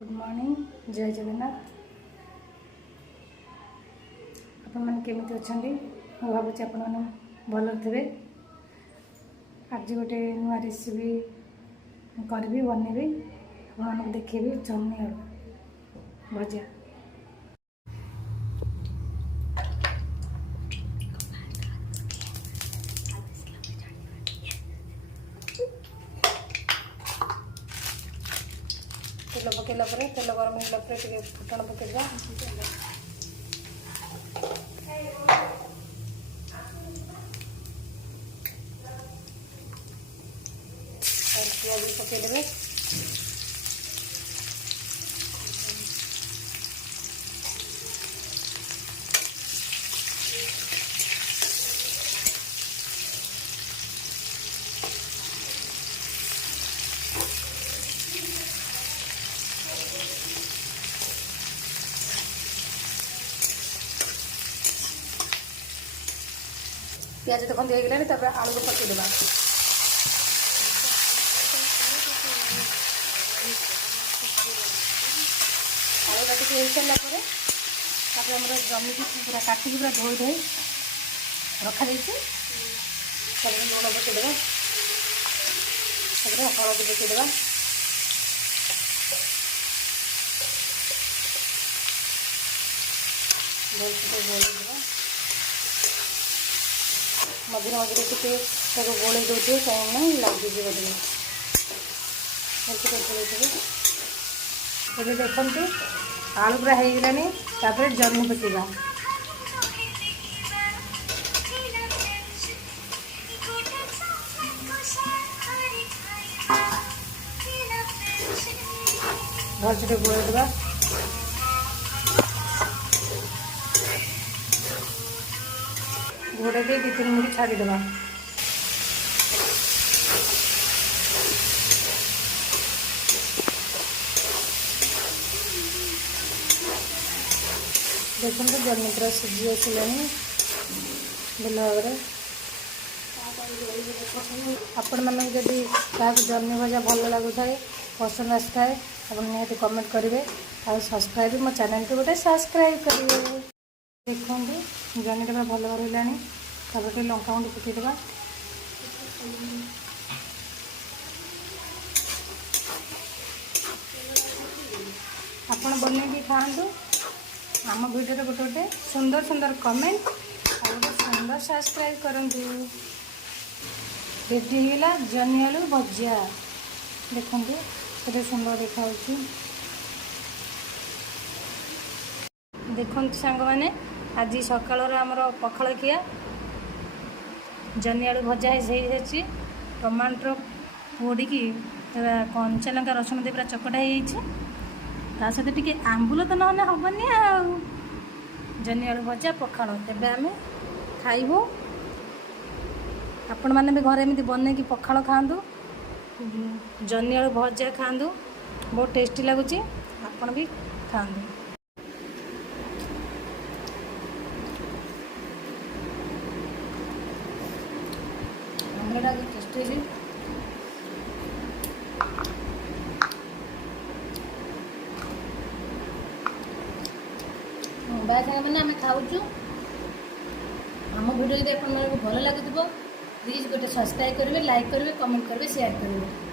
Good morning जय जगन्नाथ आपण मैंने केमी अच्छा मुझे भावुँ आपण मैंने भल थे। आज गोटे नुआ रेसिपी करी बनैबी आपको देखेबी जन्नी आलू भजा। तेल पकईला तेल गरम होगा फुटण पकईवा पियाज पकईदे पियाज देखो होगा आलू को पकईदेवा आलूटा टी हो सारापर आम जमी की पूरा काटिक पूरा धोई धोई रखा लुण पकईदेवा हलदी पकईदेवा गोलदेवा मझे मझे टे गोल दे कहीं लगे ये देखते आलू पूरा होगलानी जन्नी पकईवा भलसे गोलदेवा घोड़े दे 2-3 मिनट छाड़ीदेवा देखो जन्नी पूरा सीझी आसला भल भाव आपण मन जदि क्या जन्नी भजा भल लगुए पसंद आसता है आप निहत कमेंट करेंगे और सब्सक्राइब मो चैनल को गोटे सब्सक्राइब करेंगे। देखो जन्नी पूरा भल भाव लंका गुंड पकईदेवा आपण बनैकी खातु आम वीडियो गोटे गोटे सुंदर सुंदर कमेंट और गोटे सुंदर सब्सक्राइब करूँ। रेडी होगा जन्नी आलू भजा देखो केते सुंदर देखा देखो सांग मैंने आज सकाल आमर पखाल खिया जन्नी आलू भजा हो टमाटर पोड़ी कंचा लंका रसुण दे पूरा चकटा हो सहित टी आंबुल तो ना हेनी आ जन्नी आलू भजा पखाल तेज आम खाइबू। आपण मैंने भी घरे एमती बनैकी पखाल खातु जन्नी आलू भजा खातु बहुत टेस्टी लगुच आपण भी खातु। आमलेट आज टेस्टी बाय सारे मैंने आम खाऊँ आम भिडियो यदि आप भल लगे प्लीज गोटे सब्सक्राइब करेंगे लाइक करेंगे कमेंट करेंगे शेयर करेंगे।